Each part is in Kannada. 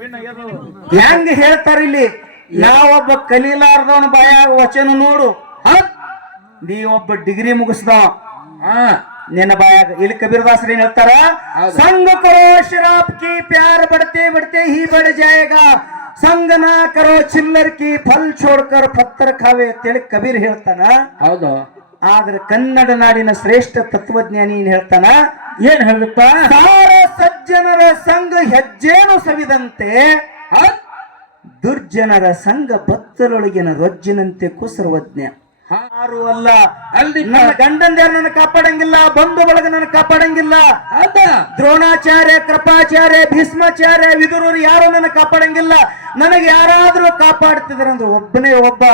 ಹೆಂಗ ಹೇಳ್ತಾರ ಇಲ್ಲಿ ನಾವೊಬ್ಬ ಕಲೀಲಾರ್ದವನ ಬಾಯಾಗ ವಚನ ನೋಡು ನೀ ಒಬ್ಬ ಡಿಗ್ರಿ ಮುಗಿಸ್ದವ ನಿನ್ನ ಬಾಯಾಗ ಇಲ್ಲಿ ಕಬೀರದಾಸರು ಏನ್ ಹೇಳ್ತಾರ ಸಂಘ ಕರೋ ಶರಾಬ್ ಕಿ ಪ್ಯಾರ್ ಬಡ್ತೆ ಬಡ್ತೆ ಹಿ ಬಡ್ ಜಾಯೇಗಾ ಸಂಘ ನಾ ಕರೋ ಚಿಲ್ಲರ್ ಕಿ ಫಲ್ छोड़कर ಪತ್ತರ ಖಾವೆ ಅಂತೇಳಿ ಕಬೀರ್ ಹೇಳ್ತಾನ. ಹೌದು. ಆದ್ರೆ ಕನ್ನಡ ನಾಡಿನ ಶ್ರೇಷ್ಠ ತತ್ವಜ್ಞಾನಿ ಏನ್ ಹೇಳ್ತಾನ, ಏನ್ ಹೇಳಪ್ಪ, ಸಾರ ಸಜ್ಜನರ ಸಂಘ ಹೆಜ್ಜೇನು ಸವಿದಂತೆ ದುರ್ಜನರ ಸಂಘ ಬತ್ತಲೊಳಗಿನ ರೊಜ್ಜಿನಂತೆ ಕುಸರ್ವಜ್ಞ. ಯಾರು ಅಲ್ಲ ಅಲ್ಲಿ ನನ್ನ ಗಂಡಂದ್ಯಾರು ನನ್ನ ಕಾಪಾಡಂಗಿಲ್ಲ, ಬಂಧು ಬಳಗ ನನ್ನ ಕಾಪಾಡಂಗಿಲ್ಲ, ದ್ರೋಣಾಚಾರ್ಯ ಕೃಪಾಚಾರ್ಯ ಭೀಷ್ಮಾಚಾರ್ಯ ವಿದುರರು ಯಾರು ನನ್ನ ಕಾಪಾಡಂಗಿಲ್ಲ. ನನಗೆ ಯಾರಾದ್ರೂ ಕಾಪಾಡ್ತಿದ್ರಂದ್ರು ಒಬ್ಬನೇ ಒಬ್ಬ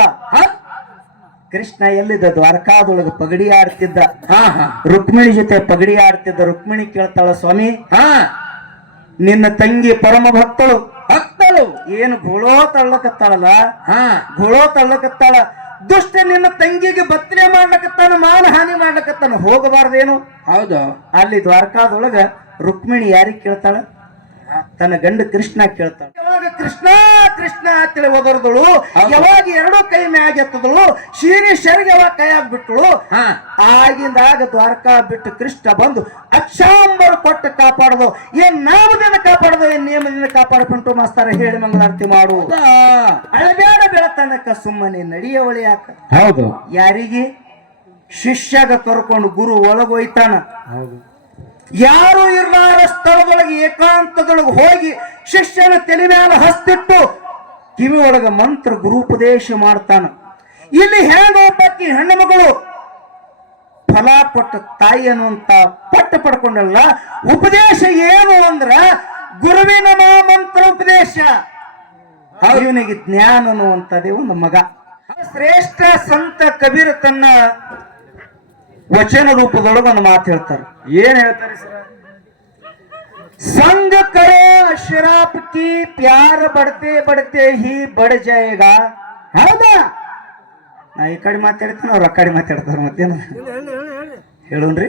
ಕೃಷ್ಣ. ಎಲ್ಲಿದ್ದ ದ್ವಾರಕಾದೊಳಗ ಪಗಡಿ ಆಡ್ತಿದ್ದ, ರುಕ್ಮಿಣಿ ಜೊತೆ ಪಗಡಿ ಆಡ್ತಿದ್ದ. ರುಕ್ಮಿಣಿ ಕೇಳ್ತಾಳ, ಸ್ವಾಮಿ ನಿನ್ನ ತಂಗಿ ಪರಮ ಭಕ್ತಳು ಏನು ಘೋಳೋ ತಳ್ಳಕತ್ತಾಳಲ್ಲ, ಘೋಳೋ ತಳ್ಳಕತ್ತಾಳ, ದುಷ್ಟ ನಿನ್ನ ತಂಗಿಗೆ ಬತ್ತನೆ ಮಾಡ್ಲಕತ್ತಾನ, ಮಾನ ಹಾನಿ ಮಾಡ್ಲಕತ್ತಾನ, ಹೋಗಬಾರ್ದೇನು? ಹೌದು. ಅಲ್ಲಿ ದ್ವಾರಕಾದೊಳಗ ರುಕ್ಮಿಣಿ ಯಾರಿಗೆ ಕೇಳ್ತಾಳ? ತನ್ನ ಗಂಡ ಕೃಷ್ಣ ಕೇಳ್ತಾಳ. ಯಾವಾಗ ಕೃಷ್ಣ ಕೃಷ್ಣ ಅಂತೇಳಿ ಒದರ್ದಳು, ಯಾವಾಗ ಎರಡೂ ಕೈ ಮ್ಯಾಗ ಎತ್ತದಳು, ಶೀನಿ ಶರಿಗೆ ಯಾವಾಗ ಕೈ ಆಗ್ಬಿಟ್ಟಳು, ಆಗಿಂದಾಗ ದ್ವಾರಕಾ ಬಿಟ್ಟು ಕೃಷ್ಣ ಬಂದು ಅಕ್ಷಾಂಬರ ಕೊಟ್ಟು ಕಾಪಾಡದು. ಏನ್ ನಾಮದಿಂದ ಕಾಪಾಡದು, ಏನ್ ನಿಯಮದಿಂದ ಕಾಪಾಡ್ಕೊಂಟು ಮಾಸ್ತಾರ ಹೇಳಿ ಮಂಗಳಾರತಿ ಮಾಡು. ಅಳಬೇಡ ಬೆಳತನಕ ಸುಮ್ಮನೆ ನಡಿಯವಳಿ ಯಾಕ. ಹೌದು. ಯಾರಿಗೆ? ಶಿಷ್ಯಾಗ ಕರ್ಕೊಂಡು ಗುರು ಒಳಗೋಯ್ತಾನ. ಹೌದು. ಯಾರು ಇರ್ಲಾರ ಸ್ಥಳದೊಳಗೆ ಏಕಾಂತದೊಳಗೆ ಹೋಗಿ ಶಿಷ್ಯನ ತಲೆ ಮೇಲೆ ಹಸ್ತಿಟ್ಟು ಕಿವಿ ಒಳಗ ಮಂತ್ರ ಗುರುಪದೇಶ ಮಾಡ್ತಾನ. ಇಲ್ಲಿ ಹೆಂಗ ಒಬ್ಬಾಕಿ ಹೆಣ್ಣು ಮಗಳು ಫಲ ಕೊಟ್ಟ ತಾಯಿ ಅನ್ನುವಂತ ಪಟ್ಟ ಪಡ್ಕೊಂಡಲ್ಲ. ಉಪದೇಶ ಏನು ಅಂದ್ರ ಗುರುವಿನ ಮಂತ್ರ ಉಪದೇಶ. ಇವನಿಗೆ ಜ್ಞಾನ ಅನ್ನುವಂಥದ್ದೇ ಒಂದು ಮಗ. ಶ್ರೇಷ್ಠ ಸಂತ ಕಬೀರ ತನ್ನ ವಚನ ರೂಪದೊಳಗೆ ಒಂದು ಮಾತು ಹೇಳ್ತಾರೆ. ಏನ್ ಹೇಳ್ತಾರೆ ಸರ್? ಸಂಘ ಕರೋ ಶರಾಬ್ ಕಿ ಪ್ಯಾರ ಬಡ್ತೆ ಬಡ್ತೆ ಹಿ ಬಡ್ ಜಾಯೇಗಾ. ಹೌದಾ? ನಾ ಈ ಕಡೆ ಮಾತಾಡ್ತೀನಿ, ಅವ್ರು ಆ ಕಡೆ ಮಾತಾಡ್ತಾರ. ಮತ್ತೇನು ಹೇಳೋನ್ರಿ?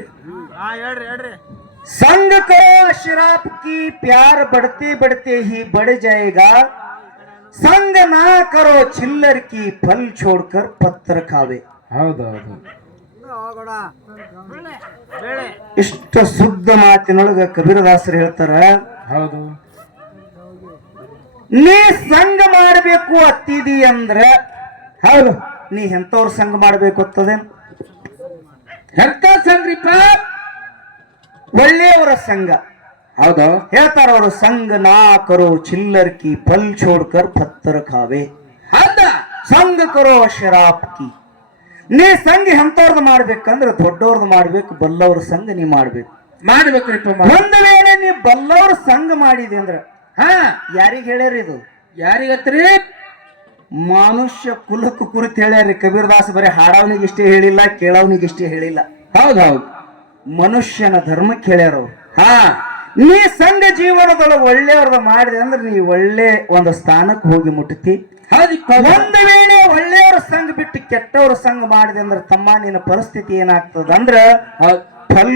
ಸಂಘ ಕರೋ ಶರಾಬ್ ಕಿ ಪ್ಯಾರ ಬಡ್ತೆ ಬಡ್ತೆ ಹಿ ಬಡ್ ಜಾಯೇಗಾ, ಸಂಘ ನಾ ಕರೋ ಚಿಲ್ಲರ್ ಕಿ ಫಲ್ छोड़कर ಪತ್ತರ ಖಾವೆ. ಹೌದೌದು. ಇಷ್ಟ ಶುದ್ಧ ಮಾತಿನೊಳಗ ಕಬೀರದಾಸರು ಹೇಳ್ತಾರ. ಹೌದು. ನೀ ಸಂಘ ಮಾಡಬೇಕು ಅತ್ತಿದಿ ಅಂದ್ರ, ಹೌದು, ನೀ ಎಂತವ್ರ ಸಂಘ ಮಾಡ್ಬೇಕು ಅಂತದೆ? ಎಂತ ಸಂಘ್ರಿಪ್ಪ? ಒಳ್ಳೆಯವರ ಸಂಘ. ಹೌದು. ಹೇಳ್ತಾರ ಅವರು, ಸಂಘ ನಾ ಕರೋ ಚಿಲ್ಲರ್ ಕಿ ಫಲ್ छोड़कर ಪತ್ತರ ಖಾವೆ, ಸಂಘ ಕರೋ ಶರಾಬ್ ಕಿ. ನೀ ಸಂಘ ಎಂತವ್ರದ್ದು ಮಾಡ್ಬೇಕಂದ್ರ ದೊಡ್ಡವ್ರದ್ದು ಮಾಡ್ಬೇಕು, ಬಲ್ಲವ್ರ ಸಂಘ ನೀ ಮಾಡ್ಬೇಕು. ಮಾಡ್ಬೇಕ್ರಿಪ್ಪ. ಒಂದು ವೇಳೆ ನೀ ಬಲ್ಲವ್ರ ಸಂಘ ಮಾಡಿದೆ ಅಂದ್ರ ಯಾರಿಗ ಹೇಳ್ಯಾರ ಇದು? ಯಾರಿಗತ್ರಿ? ಮನುಷ್ಯ ಕುಲಕ್ಕೆ ಕುರಿತು ಹೇಳ್ಯಾರಿ ಕಬೀರದಾಸ. ಬರೀ ಹಾಡವನಿಗೆ ಇಷ್ಟೇ ಹೇಳಿಲ್ಲ, ಕೇಳವನಿಗೆ ಇಷ್ಟೇ ಹೇಳಿಲ್ಲ. ಹೌದೌದು. ಮನುಷ್ಯನ ಧರ್ಮಕ್ಕೆ ಹೇಳ್ಯಾರ ಅವ್ರು. ನೀ ಸಂಘ ಜೀವನದೊಳಗೆ ಒಳ್ಳೆಯವ್ರದ ಮಾಡಿದೆ ಅಂದ್ರೆ ನೀ ಒಳ್ಳೆ ಒಂದು ಸ್ಥಾನಕ್ಕೆ ಹೋಗಿ ಮುಟ್ತಿ. ಒಂದು ವೇಳೆ ಒಳ್ಳೆಯವರ ಸಂಘ ಬಿಟ್ಟು ಕೆಟ್ಟವ್ರ ಸಂಘ ಮಾಡಿದೆ ಅಂದ್ರೆ ತಮ್ಮ ನಿನ್ನ ಪರಿಸ್ಥಿತಿ ಏನಾಗ್ತದ ಅಂದ್ರ ಫಲ್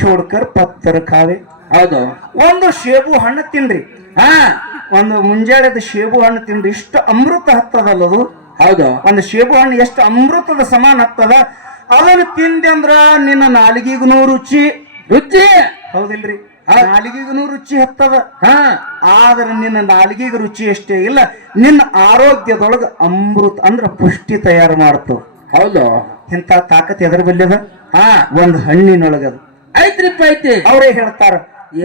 छोड़कर ಪತ್ತರ ಖಾವೆ. ಹೌದು. ಒಂದು ಶೇಬು ಹಣ್ಣು ತಿನ್ರಿ, ಒಂದು ಮುಂಜಾನೆದ ಶೇಬು ಹಣ್ಣು ತಿನ್ರಿ, ಇಷ್ಟು ಅಮೃತ ಹತ್ತದಲ್ಲದು. ಹೌದು. ಒಂದು ಶೇಬು ಹಣ್ಣು ಎಷ್ಟು ಅಮೃತದ ಸಮಾನ ಹತ್ತದ. ಅದನ್ನು ತಿಂದೆ ಅಂದ್ರ ನಿನ್ನ ನಾಲಿಗೆಗೂ ರುಚಿ ರುಚಿ, ಹೌದಿಲ್ರಿ? ನಾಲಿಗೆಗೂ ರುಚಿ ಹತ್ತದ. ಆದ್ರೆ ನಿನ್ನ ನಾಲಿಗೆಗೆ ರುಚಿ ಅಷ್ಟೇ ಇಲ್ಲ, ನಿನ್ನ ಆರೋಗ್ಯದೊಳಗ ಅಮೃತ ಅಂದ್ರ ಪುಷ್ಟಿ ತಯಾರು ಮಾಡ್ತವ. ಹೌದು. ಇಂತ ತಾಕತ್ ಎದರ ಬಲ್ಯದ? ಒಂದು ಹಣ್ಣಿನೊಳಗದ ಐತ್ರಿಪ್ಪ, ಐತಿ. ಅವರೇ ಹೇಳ್ತಾರ,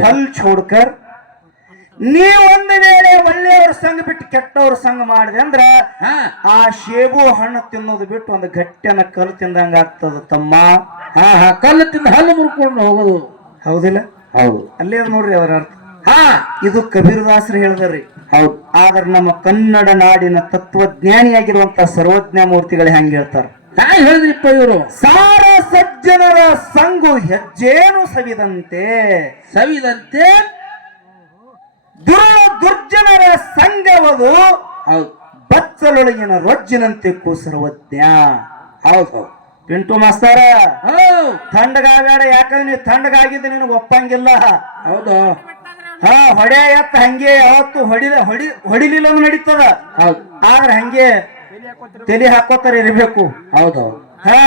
ಫಲ್ छोड़कर. ನೀ ಒಂದು ವೇಳೆ ಒಳ್ಳೆಯವ್ರ ಸಂಘ ಬಿಟ್ಟು ಕೆಟ್ಟವ್ರ ಸಂಘ ಮಾಡಿದೆ ಅಂದ್ರ ಆ ಶೇಬು ಹಣ್ಣು ತಿನ್ನೋದು ಬಿಟ್ಟು ಒಂದು ಗಟ್ಟಿಯನ್ನ ಕಲ್ಲು ತಿಂದಂಗ ಆಗ್ತದ ತಮ್ಮ. ಕಲ್ಲು ತಿಂದ ಹಲ್ಲು ಮುರ್ಕೊಂಡು ಹೋಗೋದು. ಹೌದಿಲ್ಲ? ಹೌದು. ಅಲ್ಲೇ ನೋಡ್ರಿ ಅವರ ಅರ್ಥ. ಇದು ಕಬೀರದಾಸರು ಹೇಳಿದ್ರಿ. ಹೌದು. ಆದ್ರೆ ನಮ್ಮ ಕನ್ನಡ ನಾಡಿನ ತತ್ವಜ್ಞಾನಿಯಾಗಿರುವಂತ ಸರ್ವಜ್ಞ ಮೂರ್ತಿಗಳು ಹೆಂಗ್ ಹೇಳ್ತಾರ? ಹೇಳಿದ್ರಿಪ್ಪ ಇವರು, ಸಾರ ಸಜ್ಜನರ ಸಂಘ ಹೆಜ್ಜೇನು ಸವಿದಂತೆ ಸವಿದಂತೆ ದುರ್ಜನರ ಸಂಘವದು ಬಚ್ಚಲೊಳಗಿನ ರೊಜ್ಜಿನಂತೆ ಸರ್ವಜ್ಞ. ಹೌದು. ಪಿಂಟು ಮಾಸ್ತಾರ, ತಣ್ಣಗಾಗಬೇಡ, ಯಾಕಂದ್ರೆ ನೀ ತಣ್ಣಗಾಗಿದ್ದು ನಿನಗೆ ಒಪ್ಪಂಗಿಲ್ಲ. ಹೌದು. ಹಾ ಹೊಡ್ಯಾ ಎತ್ತ ಹಂಗೆ ಯಾವತ್ತು ಹೊಡಿಲಿಲ್ಲ ನಡೀತದ. ಹೌದು ಆದ್ರೆ ಹಂಗೆ ತಲೆ ಹಾಕೋತಾರ ಇರ್ಬೇಕು. ಹೌದು ಹಾ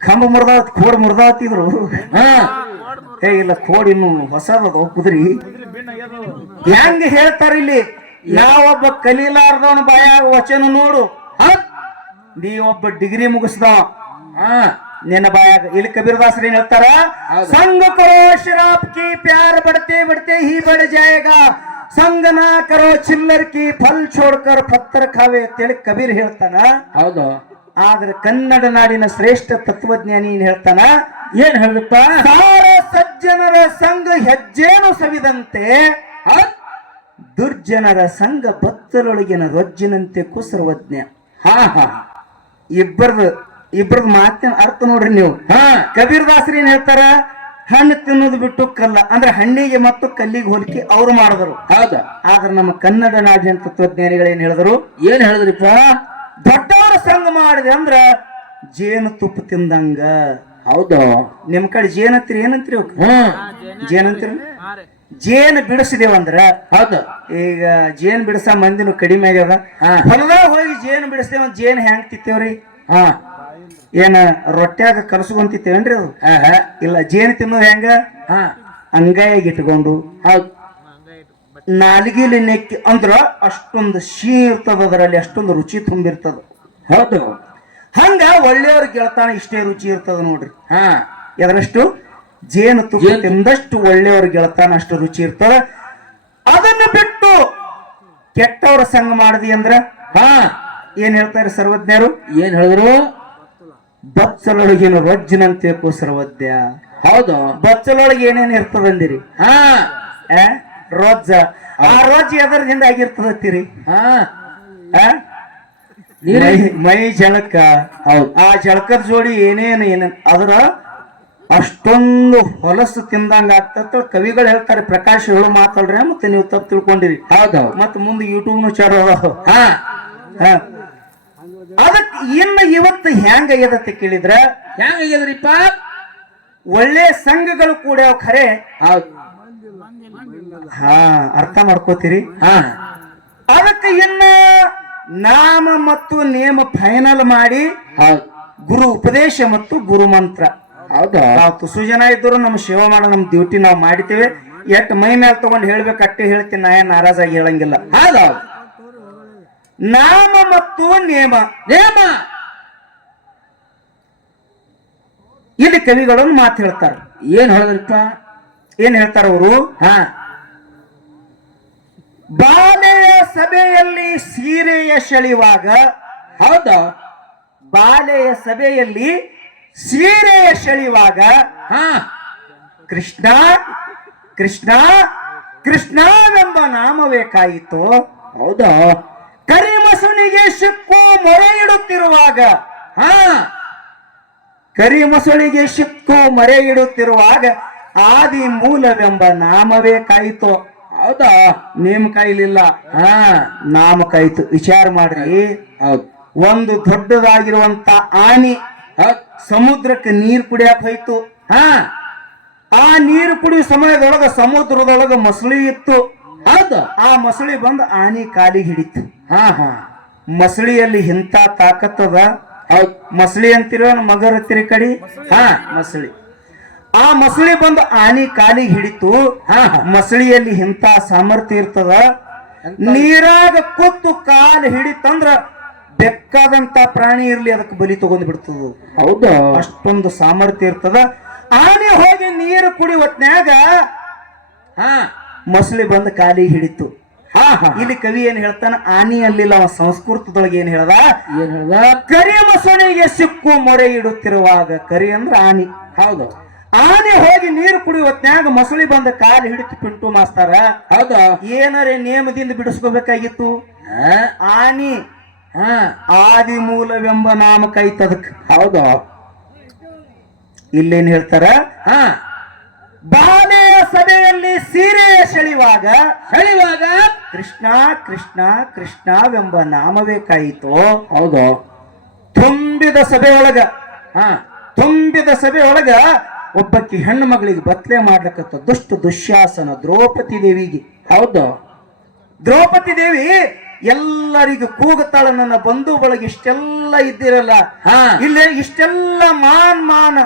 ಕಂಬ ಮುರ್ದಾವತ್ ಕೋಡ್ ಮುರ್ದಾವತ್ತಿದ್ರು. ಹಾ ಏ ಇಲ್ಲ ಕೋಡ್ ಇನ್ನು ಹೊಸದದು ಕುದುರಿ. ಹೆಂಗ ಹೇಳ್ತಾರ ಇಲ್ಲಿ, ನಾವೊಬ್ಬ ಕಲೀಲಾರ್ದವನ ಬಾಯಾಗ ವಚನ ನೋಡು, ನೀ ಒಬ್ಬ ಡಿಗ್ರಿ ಮುಗಿಸ್ದವ ಹಾ ನಿನ್ನ ಬಾಯಾಗ. ಇಲ್ಲಿ ಕಬೀರದಾಸರು ಏನ್ ಹೇಳ್ತಾರ, ಹೌದು. ಸಂಗ ಕರೋ ಶರಾಬ್ ಕಿ ಪ್ಯಾರ್ ಬಡ್ತೆ ಬಡ್ತೆ ಹಿ ಬಡ್ ಜಾಯೇಗಾ, ಸಂಗ ನಾ ಕರೋ ಚಿಲ್ಲರ್ ಕಿ ಫಲ್ ಛೋಡ್ಕರ್ ಪತ್ತರ ಖಾವೆ ಅಂತೇಳಿ ಕಬೀರ್ ಹೇಳ್ತಾನ. ಹೌದು ಆದ್ರೆ ಕನ್ನಡ ನಾಡಿನ ಶ್ರೇಷ್ಠ ತತ್ವಜ್ಞಾನಿ ಏನ್ ಹೇಳ್ತಾನ, ಏನ್ ಹೇಳಿದಪ್ಪ? ಸಾರ ಸಜ್ಜನರ ಸಂಘ ಹೆಜ್ಜೇನು ಸವಿದಂತೆ, ದುರ್ಜನರ ಸಂಘ ಬತ್ತಲೊಳಗಿನ ರೊಜ್ಜಿನಂತೆ ಕುಸರ್ವಜ್ಞ. ಹಾ ಹಾ ಇಬ್ಬರದ್ ಮಾತಿನ ಅರ್ಥ ನೋಡ್ರಿ ನೀವು. ಹಾ ಕಬೀರದಾಸರು ಏನ್ ಹೇಳ್ತಾರ, ಹಣ್ಣು ತಿನ್ನೋದು ಬಿಟ್ಟು ಕಲ್ಲ ಅಂದ್ರೆ ಹಣ್ಣಿಗೆ ಮತ್ತು ಕಲ್ಲಿಗೆ ಹೋಲಿಕೆ ಅವ್ರು ಮಾಡಿದ್ರು. ಹೌದು ಆದ್ರೆ ನಮ್ಮ ಕನ್ನಡ ನಾಡಿನ ತತ್ವಜ್ಞಾನಿಗಳು ಏನ್ ಹೇಳಿದ್ರು, ಏನ್ ಹೇಳಿದ್ರಿಪ್ಪ? ದೊಡ್ಡವರ ಸಂಘ ಮಾಡಿದೆ ಅಂದ್ರ ಜೇನು ತುಪ್ಪ ತಿಂದಂಗ. ಹೌದು ನಿಮ್ ಕಡೆ ಜೇನಂತೀರಿ ಏನಂತೀರಿ? ಹ್ಮ್ ಜೇನಂತೀರಿ? ಜೇನು ಬಿಡಿಸಿದೇವಂದ್ರ, ಹೌದು ಈಗ ಜೇನ್ ಬಿಡಿಸ ಮಂದಿನು ಕಡಿಮೆ ಆಗ್ಯದ. ಹಾ. ಹೊಲದಾಗ ಹೋಗಿ ಜೇನು ಬಿಡಿಸ್ತೇವ, ಜೇನ್ ಹೆಂಗ್ ತಿತ್ತೇವ್ರಿ? ಹಾ ಏನ ರೊಟ್ಟ್ಯಾಗ ಕಲಸ್ಕೊಂತಿತ್ತೇವನ್ರಿ ಅದು? ಇಲ್ಲ, ಜೇನು ತಿನ್ನೋದು ಹೆಂಗ, ಹಾ ಅಂಗಾಯಾಗಿ ಇಟ್ಕೊಂಡು ಹೌದು ನಾಲಿಗೆಲಿ ನೆಕ್ಕಿ ಅಂದ್ರ ಅಷ್ಟೊಂದು ಸಿಹಿ ಇರ್ತದ, ಅದರಲ್ಲಿ ಅಷ್ಟೊಂದು ರುಚಿ ತುಂಬಿರ್ತದ. ಹೌದು ಹಂಗ ಒಳ್ಳೆಯವ್ರ ಗೆಳತಾನ ಇಷ್ಟೇ ರುಚಿ ಇರ್ತದ ನೋಡ್ರಿ. ಹಾ ಎದರಷ್ಟು? ಜೇನು ತುಪ್ಪ ತಿಂದಷ್ಟು ಒಳ್ಳೆಯವ್ರ ಗೆಳತಾನ ಅಷ್ಟು ರುಚಿ ಇರ್ತದ. ಅದನ್ನ ಬಿಟ್ಟು ಕೆಟ್ಟವರ ಸಂಘ ಮಾಡಿದಿ ಅಂದ್ರ ಹಾ ಏನ್ ಹೇಳ್ತಾರೆ ಸರ್ವಜ್ಞರು? ಏನ್ ಹೇಳಿದ್ರು? ಬಚ್ಚಲೊಳಗಿನ ರೊಜ್ಜಿನಂತೆ ಸರ್ವಜ್ಞ. ಹೌದು ಬಚ್ಚಲೊಳಗೆ ಏನೇನ್ ಇರ್ತದಂದಿರಿ? ಹಾ ರೊಜ್ಜ. ಆ ರೊಜ್ಜ ಎದರದಿಂದ ಆಗಿರ್ತದತ್ತೀರಿ? ಹಾ ಮೈ ಜಳಕ. ಹೌದು ಆ ಜಳಕದ ಜೋಡಿ ಏನೇನ್ ಅದರ ಅಷ್ಟೊಂದು ಹೊಲಸು ತಿಂದಂಗ ಆಗ್ತದ. ಕವಿಗಳು ಹೇಳ್ತಾರೆ, ಪ್ರಕಾಶ್ ಹೇಳು ಮಾತಾಡ್ರಿ, ಮತ್ತೆ ನೀವು ತಪ್ಪು ತಿಳ್ಕೊಂಡಿರಿ. ಹೌದು ಮತ್ತ ಮುಂದೆ ಯೂಟ್ಯೂಬ್ನು ಚಾಲು ಅದಾವ. ಹಾ ಅದಕ್ ಇನ್ನು ಇವತ್ತು ಹೆಂಗ ಆಗ್ಯದತ್ತೆ ಕೇಳಿದ್ರ, ಹೆಂಗಾಗ್ಯದ್ರಿಪ್ಪ? ಒಳ್ಳೆ ಸಂಘಗಳು ಕೂಡ ಖರೆ. ಹೌದು ಹಾ ಅರ್ಥ ಮಾಡ್ಕೋತೀರಿ? ಹಾ ಅದಕ್ಕೆ ಇನ್ನ ನಾಮ ಮತ್ತು ನೇಮ ಫೈನಲ್ ಮಾಡಿ ಹೌದು ಗುರು ಉಪದೇಶ ಮತ್ತು ಗುರು ಮಂತ್ರ. ಹೌದು ನಾವು ತುಸು ಜನ ಇದ್ರು ನಮ್ಮ ಸೇವೆ ಮಾಡೋ ನಮ್ಮ ಡ್ಯೂಟಿ ನಾವು ಮಾಡಿತೇವೆ. ಎಟ್ ಮೈ ಮೇಲೆ ತಗೊಂಡು ಹೇಳ್ಬೇಕು ಅಟ್ಟೆ ಹೇಳ್ತೀನಿ, ನಾ ಏನ್ ನಾರಾಜಾಗಿ ಹೇಳಂಗಿಲ್ಲ. ಹೌದು ನಾಮ ಮತ್ತು ನೇಮ ನೇಮ ಇಲ್ಲಿ ಕವಿಗಳನ್ನು ಮಾತು ಹೇಳ್ತಾರ. ಏನ್ ಹೇಳಿದ್ರಿಪ್ಪ? ಏನ್ ಹೇಳ್ತಾರ ಅವರು? ಹಾ ಬಾಲೆಯ ಸಭೆಯಲ್ಲಿ ಸೀರೆಯ ಸೆಳೆಯುವಾಗ. ಹೌದು, ಬಾಲೆಯ ಸಭೆಯಲ್ಲಿ ಸೀರೆಯ ಸೆಳೆಯುವಾಗ ಹಾ ಕೃಷ್ಣ ಕೃಷ್ಣ ಕೃಷ್ಣವೆಂಬ ನಾಮವೇ ಕಾಯಿತು. ಹೌದು ಕರಿಮಸುನಿಗೆ ಸಿಕ್ಕು ಮೊರೆ ಇಡುತ್ತಿರುವಾಗ. ಹಾ ಕರಿಮಸುಳಿಗೆ ಸಿಕ್ಕು ಮರೆ ಇಡುತ್ತಿರುವಾಗ ಆದಿ ಮೂಲವೆಂಬ ನಾಮವೇ ಕಾಯಿತು. ಹೌದಾ? ನೇಮ ಕಾಯಿಲಿಲ್ಲ, ಹಾ ನಾಮ ಕಾಯಿತು. ವಿಚಾರ ಮಾಡ್ರಿ. ಹೌದು ಒಂದು ದೊಡ್ಡದಾಗಿರುವಂತ ಆನಿ ಸಮುದ್ರಕ್ಕೆ ನೀರು ಕುಡಿಯಕ್ ಹೋಯ್ತು. ಹಾ ಆ ನೀರು ಕುಡಿಯುವ ಸಮಯದೊಳಗ ಸಮುದ್ರದೊಳಗ ಮಸಳಿ ಇತ್ತು. ಹೌದು ಆ ಮಸಳಿ ಬಂದು ಆನಿ ಕಾಲಿಗೆ ಹಿಡಿತು. ಹಾ ಹಾ ಮಸಳಿಯಲ್ಲಿ ಇಂಥ ತಾಕತ್ತದ. ಹೌದು ಮಸಳಿ ಅಂತಿರೋ ಮಗರ ಹತ್ತಿರ ಕಡೆ. ಹಾ ಮಸಳಿ. ಆ ಮಸಳಿ ಬಂದು ಆನಿ ಕಾಲಿಗೆ ಹಿಡಿತು. ಹಾ ಮಸಳಿಯಲ್ಲಿ ಇಂಥ ಸಾಮರ್ಥ್ಯ ಇರ್ತದ. ನೀರಾಗ ಕೂತು ಕಾಲು ಹಿಡಿತಂದ್ರ ಬೆಕ್ಕಾದಂತ ಪ್ರಾಣಿ ಇರ್ಲಿ ಅದಕ್ಕೆ ಬಲಿ ತಗೊಂಡ್ ಬಿಡ್ತದ. ಹೌದು ಅಷ್ಟೊಂದು ಸಾಮರ್ಥ್ಯ ಇರ್ತದ. ಆನೆ ಹೋಗಿ ನೀರು ಕುಡಿ ಹೊತ್ನ್ಯಾಗ ಹಾ ಮಸಳಿ ಬಂದು ಕಾಲಿಗೆ ಹಿಡಿತು. ಹಾ ಹಾ ಇಲ್ಲಿ ಕವಿ ಏನ್ ಹೇಳ್ತಾನ? ಆನಿ ಅಲ್ಲಿಲ್ಲ, ಅವ ಸಂಸ್ಕೃತದೊಳಗೆ ಏನ್ ಹೇಳ್ದ? ಏನ್ ಹೇಳ್ದ? ಕರಿ ಮಸಣಿಗೆ ಸಿಕ್ಕು ಮೊರೆ ಇಡುತ್ತಿರುವಾಗ. ಕರಿ ಅಂದ್ರ ಆನಿ. ಹೌದು ಆನೆ ಹೋಗಿ ನೀರು ಕುಡಿಯುವ ಹೊತ್ನ್ಯಾಗ ಮಸಳಿ ಬಂದ ಕಾಲು ಹಿಡಿತು. ಪಿಂಟು ಮಾಸ್ತಾರ, ಹೌದು ಏನರೇ ನೇಮದಿಂದ ಬಿಡಿಸ್ಕೋಬೇಕಾಗಿತ್ತು. ಆನಿ ಹಾ ಆದಿ ಮೂಲವೆಂಬ ನಾಮ ಕೈತದಕ್. ಹೌದು ಇಲ್ಲೇನ್ ಹೇಳ್ತಾರ? ಹಾ ಬಾಲೆಯ ಸಭೆಯಲ್ಲಿ ಸೀರೆಯ ಸೆಳೆಯುವಾಗ ಕೃಷ್ಣ ಕೃಷ್ಣ ಕೃಷ್ಣವೆಂಬ ನಾಮವೇ ಕಾಯಿತು. ಹೌದು. ತುಂಬಿದ ಸಭೆಯೊಳಗ, ಹಾ ತುಂಬಿದ ಸಭೆಯೊಳಗ ಒಬ್ಬಕ್ಕಿ ಹೆಣ್ಣು ಮಗಳಿಗೆ ಬತ್ಲೆ ಮಾಡ್ಲಕತ್ತ ದುಶ್ಯಾಸನ ದ್ರೌಪದಿ ದೇವಿಗೆ. ಹೌದು. ದ್ರೌಪದಿ ದೇವಿ ಎಲ್ಲರಿಗೂ ಕೂಗುತ್ತಾಳ, ನನ್ನ ಬಂಧು ಬಳಗ ಇಷ್ಟೆಲ್ಲ ಇದ್ದಿರಲ್ಲ, ಹಾ ಇಲ್ಲೇ ಇಷ್ಟೆಲ್ಲ ಮಾನ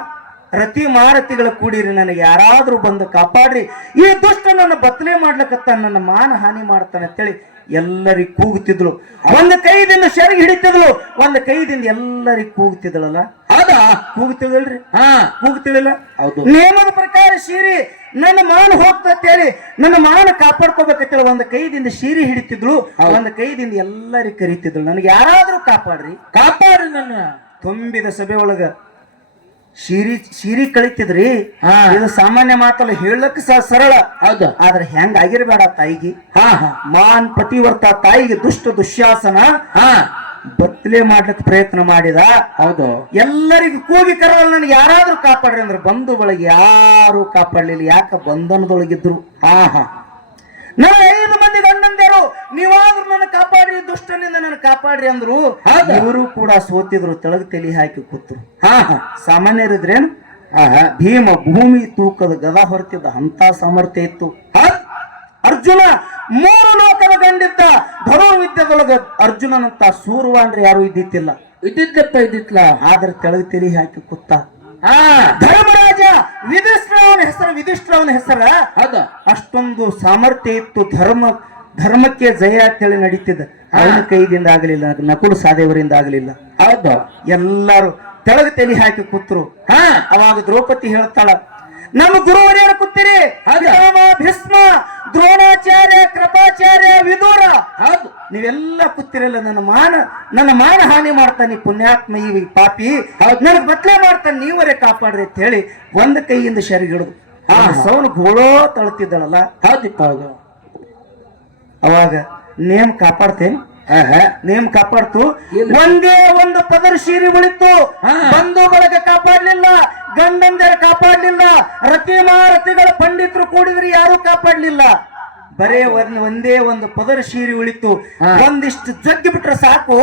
ರತಿ ಮಾರತಿಗಳ ಕೂಡಿರಿ, ನನಗೆ ಯಾರಾದ್ರೂ ಬಂದು ಕಾಪಾಡ್ರಿ, ಈ ದುಷ್ಟ ನನ್ನ ಬತ್ಲೆ ಮಾಡ್ಲಕತ್ತ, ನನ್ನ ಮಾನ ಹಾನಿ ಮಾಡ್ತಾನೆ ಅಂತೇಳಿ ಎಲ್ಲರಿಗೂ ಕೂಗುತ್ತಿದ್ಳು. ಒಂದು ಕೈದಿಂದ ಶೆರಗಿ ಹಿಡಿತಿದ್ಳು, ಒಂದು ಕೈದಿಂದ ಎಲ್ಲರಿಗೂ ಕೂಗುತ್ತಿದ್ಳಲ್ಲ. ಹೌದಾ? ಕೂಗುತ್ತಿದಲ್ರಿ? ಹಾ ಕೂಗುತ್ತಿಳಿಲ್ಲ. ಹೌದು. ನೇಮದ ಪ್ರಕಾರ ಶೀರಿ ನನ್ನ ಮಾನ ಹೋಗ್ತೇಳಿ, ನನ್ನ ಮಾನ ಕಾಪಾಡ್ಕೋಬೇಕಂತೇಳಿ ಒಂದು ಕೈದಿಂದ ಶೀರಿ ಹಿಡಿತಿದ್ಳು, ಒಂದು ಕೈದಿಂದ ಎಲ್ಲರಿಗೂ ಕರೀತಿದ್ಳು, ನನಗೆ ಯಾರಾದ್ರೂ ಕಾಪಾಡ್ರಿ, ಕಾಪಾಡ್ರಿ ನನ್ನ. ತುಂಬಿದ ಸಭೆ ಒಳಗ ಶೀರಿ ಕಳಿತಿದ್ರಿ. ಇದು ಸಾಮಾನ್ಯ ಮಾತಲ್ಲ, ಹೇಳಕ್ ಸರಳ. ಹೌದು. ಆದ್ರೆ ಹೆಂಗ ಆಗಿರ್ಬೇಡ ತಾಯಿಗೆ. ಹಾ ಹಾ ಮಾನ್ ಪತಿವರ್ತ ತಾಯಿಗೆ ದುಶ್ಯಾಸನ ಬತ್ಲೆ ಮಾಡ್ಲಿಕ್ಕೆ ಪ್ರಯತ್ನ ಮಾಡಿದ. ಹೌದು. ಎಲ್ಲರಿಗೂ ಕೂಗಿ ಕರವಲ್ಲ, ನನಗೆ ಯಾರಾದ್ರೂ ಕಾಪಾಡ್ರಿ ಅಂದ್ರೆ ಬಂಧು ಬಳಗ ಯಾರು ಕಾಪಾಡ್ಲಿಲ್ಲ. ಯಾಕ? ಬಂಧನದೊಳಗಿದ್ರು. ಹಾ ಹಾ ನನ್ನ 5 ಮಂದಿ ಗಂಡಂದಿರು, ನೀವಾದ್ರೂ ನನ್ನ ಕಾಪಾಡ್ರಿ, ದುಷ್ಟನಿಂದ ನನ್ನ ಕಾಪಾಡ್ರಿ ಅಂದ್ರು. ಇವರು ಕೂಡ ಸೋತಿದ್ರು, ತೆಳಗ್ ತಲೆ ಹಾಕಿ ಕೂತ್ರು. ಹಾ ಹಾ ಸಾಮಾನ್ಯರಿದ್ರೇನು? ಭೀಮ ಭೂಮಿ ತೂಕದ ಗದಾ ಹೊರತಿದ್ದ ಅಂತ ಸಾಮರ್ಥ್ಯ ಇತ್ತು. ಅರ್ಜುನ 3 ಲೋಕದ ಗಂಡಿದ್ದ, ಧನುರ್ವಿದ್ಯದೊಳಗ ಅರ್ಜುನನಂತ ಸೂರ್ವಾನ್ರಿ ಯಾರು ಇದ್ದಿತ್ತಿಲ್ಲ. ಇದ್ದಿತ್ತಲ್ಲ. ಆದ್ರೆ ತೆಳಗ್ ತಲೆ ಹಾಕಿ ಕೂತ. ಹಾ ಧರ್ಮರಾಜ ವಿಧಿಷ್ಠರ ಅವನ ಹೆಸರ ಹೌದು. ಅಷ್ಟೊಂದು ಸಾಮರ್ಥ್ಯ ಇತ್ತು. ಧರ್ಮಕ್ಕೆ ಜಯ ಅಂತೇಳಿ ನಡೀತಿದ್ದ. ಅವನ ಕೈದಿಂದ ಆಗಲಿಲ್ಲ, ನಕುಲ ಸಹದೇವರಿಂದ ಆಗಲಿಲ್ಲ. ಹೌದು. ಎಲ್ಲಾರು ತೆಳಗ್ ತಲೆ ಹಾಕಿ ಕೂತ್ರು. ಅವಾಗ ದ್ರೌಪದಿ ಹೇಳ್ತಾಳ, ನಮ್ಮ ಗುರುವರೇನು ಕೂತಿರಿ? ಭೀಷ್ಮ, ದ್ರೋಣಾಚಾರ್ಯ, ಕೃಪಾಚಾರ್ಯ, ವಿದುರ, ಹೌದು, ನೀವೆಲ್ಲ ಕೂತಿರಲ್ಲ, ನನ್ನ ಮಾನ ಹಾನಿ ಮಾಡ್ತಾನೆ ಪುಣ್ಯಾತ್ಮ ಈ ಪಾಪಿ, ನನಗ್ ಬತ್ಲೆ ಮಾಡ್ತಾನೆ, ನೀವರೇ ಕಾಪಾಡ್ರಿ ಅಂತ ಹೇಳಿ ಒಂದ್ ಕೈಯಿಂದ ಶರಿಗೆ ಹಿಡಿದು ಸೌನು ಗೋಳೋ ತಳ್ತಿದ್ದಳಲ್ಲ. ಹೌದಿಪ್ಪ. ಹೌದು. ಅವಾಗ ನೇಮ್ ಕಾಪಾಡ್ತೇನೆ, ನೇಮ್ ಕಾಪಾಡ್ತು. ಒಂದೇ ಒಂದು ಪದರ ಶೀರಿ ಉಳಿತು. ಬಂಧು ಬಳಗ ಕಾಪಾಡ್ಲಿಲ್ಲ, ಗಂಡಂದರ ಕಾಪಾಡ್ಲಿಲ್ಲ, ರತಿಗಳ ಪಂಡಿತರು ಕೂಡಿದ್ರು ಯಾರು ಕಾಪಾಡ್ಲಿಲ್ಲ. ಬರೇ ಒಂದೇ ಒಂದು ಪದರ ಶೀರಿ ಉಳಿತು. ಒಂದಿಷ್ಟು ಜಗ್ಗಿ ಬಿಟ್ರೆ ಸಾಕು,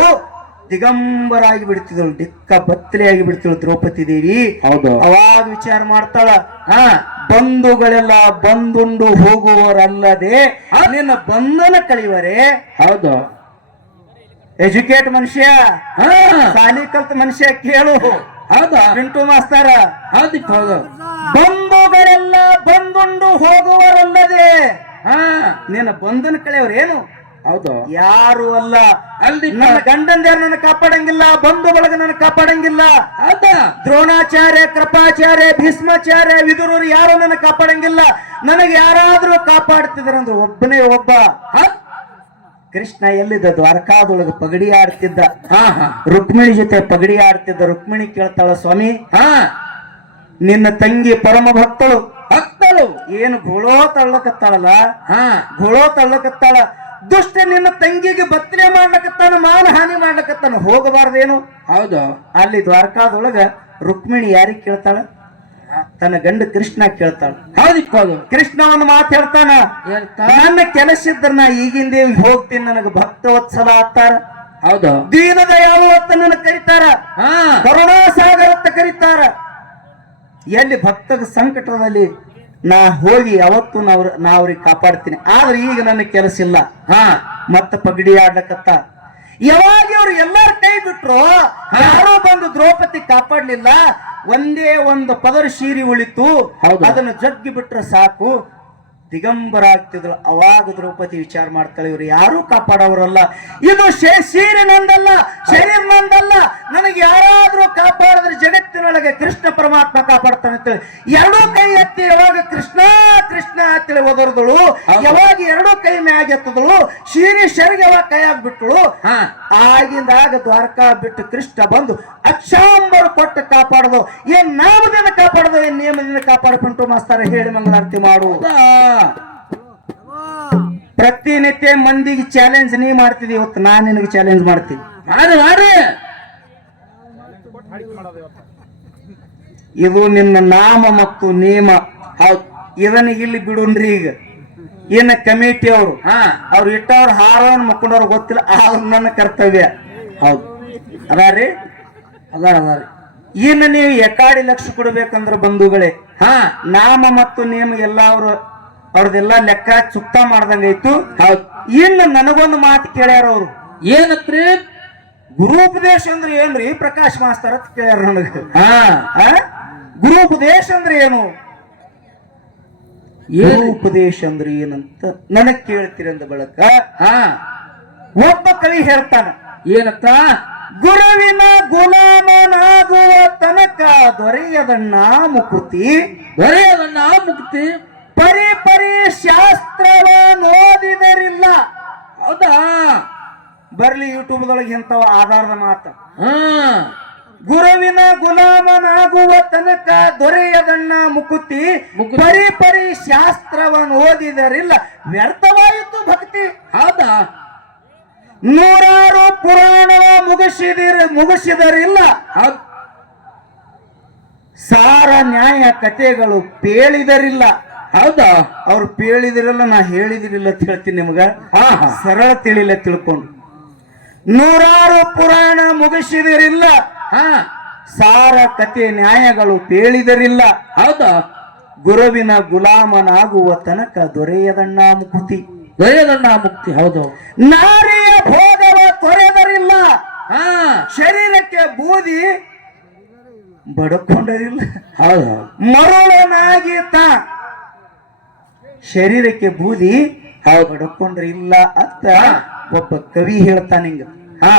ದಿಗಂಬರಾಗಿ ಬಿಡ್ತಿದಳು, ದಿಕ್ಕ ಬತ್ತಲೆಯಾಗಿ ಬಿಡ್ತಿಳು ದ್ರೌಪದಿ ದೇವಿ. ಹೌದು. ಅವಾಗ ವಿಚಾರ ಮಾಡ್ತಾಳ, ಬಂಧುಗಳೆಲ್ಲ ಬಂದುಂಡು ಹೋಗುವವರಲ್ಲದೆ ನಿನ್ನ ಬಂಧನ ಕಳಿವರೆ. ಹೌದು. ಎಜುಕೇಟ್ ಮನುಷ್ಯ, ಸಾಲಿ ಕಲ್ತ ಮನುಷ್ಯ ಕೇಳು. ಹೌದಾ? ಪಿಂಟು ಮಾಸ್ತರ. ಹೌದಿಪ್ಪ. ಹೌದು. ಬಂಧುಗಳೆಲ್ಲ ಬಂದುಂಡು ಹೋಗುವರಲ್ಲದೆ ನಿನ್ನ ಬಂಧನ ಕಳೆಯವ್ರೇನು? ಹೌದು. ಯಾರು ಅಲ್ಲ. ಅಲ್ಲಿ ನನ್ನ ಗಂಡಂದ್ಯಾರು ನನ್ನ ಕಾಪಾಡಂಗಿಲ್ಲ, ಬಂಧು ಬಳಗ ನನ್ನ ಕಾಪಾಡಂಗಿಲ್ಲ. ದ್ರೋಣಾಚಾರ್ಯ, ಕೃಪಾಚಾರ್ಯ, ಭೀಷ್ಮಾಚಾರ್ಯ, ವಿದುರರು ಯಾರು ನನ್ನ ಕಾಪಾಡಂಗಿಲ್ಲ. ನನಗೆ ಯಾರಾದ್ರೂ ಕಾಪಾಡ್ತಿದ್ರಂದ್ರು ಒಬ್ಬನೇ ಒಬ್ಬ ಕೃಷ್ಣ. ಎಲ್ಲಿದ್ದ? ದ್ವಾರಕಾದೊಳಗೆ ಪಗಡಿ ಆಡ್ತಿದ್ದ. ರುಕ್ಮಿಣಿ ಜೊತೆ ಪಗಡಿ ಆಡ್ತಿದ್ದ. ರುಕ್ಮಿಣಿ ಕೇಳ್ತಾಳ, ಸ್ವಾಮಿ ನಿನ್ನ ತಂಗಿ ಪರಮ ಭಕ್ತಳು ಏನು ಗೋಳೋ ತಳ್ಳಕತ್ತಾಳಲ್ಲ, ಗೋಳೋ ತಳ್ಳಕತ್ತಾಳ, ದುಷ್ಟ ನಿನ್ನ ತಂಗಿಗೆ ಬತ್ತಲೆ ಮಾಡ್ಲಕತ್ತಾನ, ಮಾನ ಹಾನಿ ಮಾಡ್ಲಕತ್ತಾನ, ಹೋಗಬಾರ್ದೇನು? ಹೌದು. ಅಲ್ಲಿ ದ್ವಾರಕಾದೊಳಗ ರುಕ್ಮಿಣಿ ಯಾರಿಗೆ ಕೇಳ್ತಾಳ? ತನ್ನ ಗಂಡ ಕೃಷ್ಣ ಕೇಳ್ತಾಳ. ಹೌದಿಪ್ಪ. ಕೃಷ್ಣ ಒಂದು ಮಾತು ಹೇಳ್ತಾನ, ನನ್ನ ಕೆಲಸ ಇದ್ರ ನಾ ಈಗಿಂದೇ ಹೋಗ್ತೀನಿ, ನನಗ ಭಕ್ತವತ್ಸಲ ಆಗ್ತಾರ. ಹೌದು. ದೀನದ ಯಾವತ್ತ ನನ್ನ ಕರೀತಾರ, ಕರುಣಾಸಾಗರ ಅಂತ ಕರೀತಾರ. ಎಲ್ಲಿ ಭಕ್ತಗ ಸಂಕಟದಲ್ಲಿ ನಾ ಹೋಗಿ ಯಾವತ್ತು ನಾ ಅವ್ರಿಗೆ ಕಾಪಾಡ್ತೀನಿ. ಆದ್ರೆ ಈಗ ನನ್ನ ಕೆಲಸ ಇಲ್ಲ. ಮತ್ತ ಪಗಡಿ ಆಡ್ಲಕತ್ತ. ಯಾವಾಗ ಅವ್ರು ಎಲ್ಲಾರ ಕೈ ಬಿಟ್ರು, ಯಾರೋ ಬಂದು ದ್ರೌಪದಿ ಕಾಪಾಡ್ಲಿಲ್ಲ. ಒಂದೇ ಒಂದು ಪದರ ಶೀರಿ ಉಳಿತು, ಅದನ್ನು ಜಗ್ಗಿ ಬಿಟ್ರೆ ಸಾಕು, ದಿಗಂಬರ ಆಗ್ತಿದ್ರು. ಅವಾಗ ದ್ರೌಪದಿ ವಿಚಾರ ಮಾಡ್ತಾಳೆ, ಇವ್ರು ಯಾರು ಕಾಪಾಡೋರಲ್ಲ, ಇದು ಸೀರೆ ನಂದಲ್ಲ, ಶರೀರ ನಂದಲ್ಲ, ನನಗೆ ಯಾರಾದ್ರೂ ಕಾಪಾಡಿದ್ರೆ ಜಗತ್ತಿನೊಳಗೆ ಕೃಷ್ಣ ಪರಮಾತ್ಮ ಕಾಪಾಡ್ತಾನೆ ಅಂತೇಳಿ ಎರಡೂ ಕೈ ಎತ್ತಿ ಯಾವಾಗ ಕೃಷ್ಣ ಕೃಷ್ಣ ಅಂತೇಳಿ ಒದರ್ದಳು. ಯಾವಾಗ ಎರಡೂ ಕೈ ಮ್ಯಾಗ ಎತ್ತದಳು, ಶರೀರ ಯಾವಾಗ ಕೈ ಆಗ್ಬಿಟ್ಳು, ಆಗಿಂದಾಗ ದ್ವಾರಕಾ ಬಿಟ್ಟು ಕೃಷ್ಣ ಬಂದು ಅಕ್ಷಾಂಬರು ಕೊಟ್ಟು ಕಾಪಾಡೋದು. ಏನ್ ನಾಮದಿಂದ ಕಾಪಾಡೋದು, ಏನ್ ನಿಯಮದಿಂದ ಕಾಪಾಡ್ಕೊಂಡು ಮಾಸ್ತಾರ ಹೇಳಿ ಮಂಗಳಾರತಿ ಮಾಡು. ಪ್ರತಿನಿತ್ಯ ಮಂದಿಗೆ ಚಾಲೆಂಜ್ ನೀ ಮಾಡ್ತಿದ್ದಿ, ಇವತ್ತು ನಾನು ನಿನಗೆ ಚಾಲೆಂಜ್ ಮಾಡ್ತೀನಿ. ಇದು ನಿನ್ನ ನಾಮ ಮತ್ತು ನಿಯಮ. ಹೌದು, ಇದನ್ನ ಇಲ್ಲಿ ಬಿಡುನ್ರಿ. ಈಗ ಇನ್ನ ಕಮಿಟಿ ಅವ್ರು ಇಟ್ಟವ್ರು ಹಾರೋನ್ ಮಕ್ಕೊಂಡವ್ರು ಗೊತ್ತಿಲ್ಲ, ಆದ್ರೂ ನನ್ನ ಕರ್ತವ್ಯ. ಹೌದು, ಅದಾರಿ. ಇನ್ನು ನೀವು ಎಕಾಡಿ ಲಕ್ಷ ಕೊಡ್ಬೇಕಂದ್ರ ಬಂಧುಗಳೇ, ಹಾ ನಾಮ ಮತ್ತು ನೇಮ ಎಲ್ಲ ಅವ್ರದೆಲ್ಲ ಲೆಕ್ಕ ಚುಕ್ತ ಮಾಡ್ದಂಗಾಯ್ತು. ಹೌದ್. ಇನ್ನು ನನಗೊಂದು ಮಾತು ಕೇಳ್ಯಾರ ಅವ್ರು. ಏನತ್ರಿ? ಗುರುಪದೇಶ ಅಂದ್ರೆ ಏನ್ರಿ ಪ್ರಕಾಶ್ ಮಾಸ್ತರ್ ಅಂತ ಕೇಳ್ಯಾರ ನನಗೆ. ಹಾ ಗುರುಪದೇಶ ಅಂದ್ರೆ ಏನು, ಗುರುಪದೇಶ ಅಂದ್ರೆ ಏನಂತ ನನಗ್ ಕೇಳ್ತೀರಿ ಅಂದ ಬಳಕ ಹಾ ಒಬ್ಬ ಕವಿ ಹೇಳ್ತಾನ. ಏನತ್ತ? ಗುರುವಿನ ಗುಲಾಮನಾಗುವ ತನಕ ದೊರೆಯದಣ್ಣ ಮುಕುತಿ, ದೊರೆಯದಣ್ಣ ಮುಕ್ತಿ. ಪರಿ ಪರಿ ಶಾಸ್ತ್ರವ ಓದಿದರಿಲ್ಲ. ಹೌದಾ? ಬರ್ಲಿ ಯೂಟ್ಯೂಬ್ದೊಳಗೆ ಇಂಥವ ಆಧಾರದ ಮಾತ. ಹಾ ಗುರುವಿನ ಗುಲಾಮನಾಗುವ ತನಕ ದೊರೆಯದಣ್ಣ ಮುಕುತಿ, ಪರಿ ಪರಿ ಶಾಸ್ತ್ರವನ್ನು ಓದಿದರಿಲ್ಲ ವ್ಯರ್ಥವಾಯಿತು ಭಕ್ತಿ. ಹೌದಾ? ನೂರಾರು ಪುರಾಣವ ಮುಗಿಸಿದರಿಲ್ಲ ಹೌದ್. ಸಾರ ನ್ಯಾಯ ಕಥೆಗಳು ಪೇಳಿದರಿಲ್ಲ. ಹೌದಾ? ಅವ್ರು ಪೇಳಿದಿರಲ್ಲ, ನಾ ಹೇಳಿದಿರಿಲ್ಲ ಅಂತ ಹೇಳ್ತೀನಿ ನಿಮಗ. ಹಾ ಹಾ ಸರಳ ತಿಳಿಲ್ಲ ತಿಳ್ಕೊಂಡು. ನೂರಾರು ಪುರಾಣ ಮುಗಿಸಿದರಿಲ್ಲ, ಹಾ ಸಾರ ಕಥೆ ನ್ಯಾಯಗಳು ಪೇಳಿದರಿಲ್ಲ. ಹೌದಾ? ಗುರುವಿನ ಗುಲಾಮನಾಗುವ ತನಕ ದೊರೆಯದಣ್ಣ ಮುಕುತಿ, ದೊರೆಯದಣ್ಣ ಮುಕ್ತಿ. ಹೌದು. ನಾರಿಯ ಭೋಗವ ತೊರೆದರಿಲ್ಲ, ಹಾ ಶರೀರಕ್ಕೆ ಬೂದಿ ಬಡಕೊಂಡರಿಲ್ಲ. ಹೌದು. ಮರುಳನಾಗೀತ ಶರೀರಕ್ಕೆ ಬೂದಿ ಬಡಕೊಂಡ್ರಿಲ್ಲ ಅಂತ ಒಬ್ಬ ಕವಿ ಹೇಳ್ತಾನಿಂಗ. ಹಾ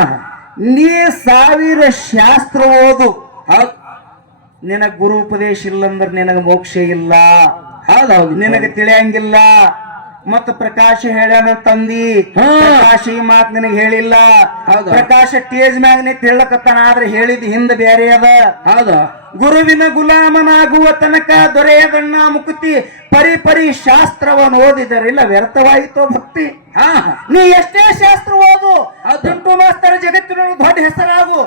ನೀ 1000 ಶಾಸ್ತ್ರ ಓದು, ಹೌದ್. ನಿನಗ ಗುರು ಉಪದೇಶ ಇಲ್ಲಂದ್ರ ನಿನಗ ಮೋಕ್ಷ ಇಲ್ಲ. ಹೌದೌದು. ನಿನಗ ತಿಳಿಯಂಗಿಲ್ಲ. ಮತ್ತ ಪ್ರಕಾಶ ಹೇಳ್ಯಾನ ತಂದಿ, ಪ್ರಕಾಶ ಈ ಮಾತ್ ನಿನಗೆ ಹೇಳಿಲ್ಲ. ಪ್ರಕಾಶ ಟೇಜ್ ಮ್ಯಾಗನೆ ತಿಳ್ಲಕತ್ತಾನ, ಆದ್ರೆ ಹೇಳಿದ್ ಹಿಂದ ಬೇರೆ ಅದ. ಹೌದಾ? ಗುರುವಿನ ಗುಲಾಮನಾಗುವ ತನಕ ದೊರೆಯದಣ್ಣ ಮುಕುತಿ, ಪರಿ ಪರಿ ಶಾಸ್ತ್ರವನ್ನು ಓದಿದರಿಲ್ಲ ವ್ಯರ್ಥವಾಯಿತು ಭಕ್ತಿ. ನೀ ಎಷ್ಟೇ ಶಾಸ್ತ್ರ ಓದು, ಪಿಂಟು ಮಾಸ್ತರ ಜಗತ್ತಿನೊಳಗೆ ದೊಡ್ಡ ಹೆಸರಾಗು,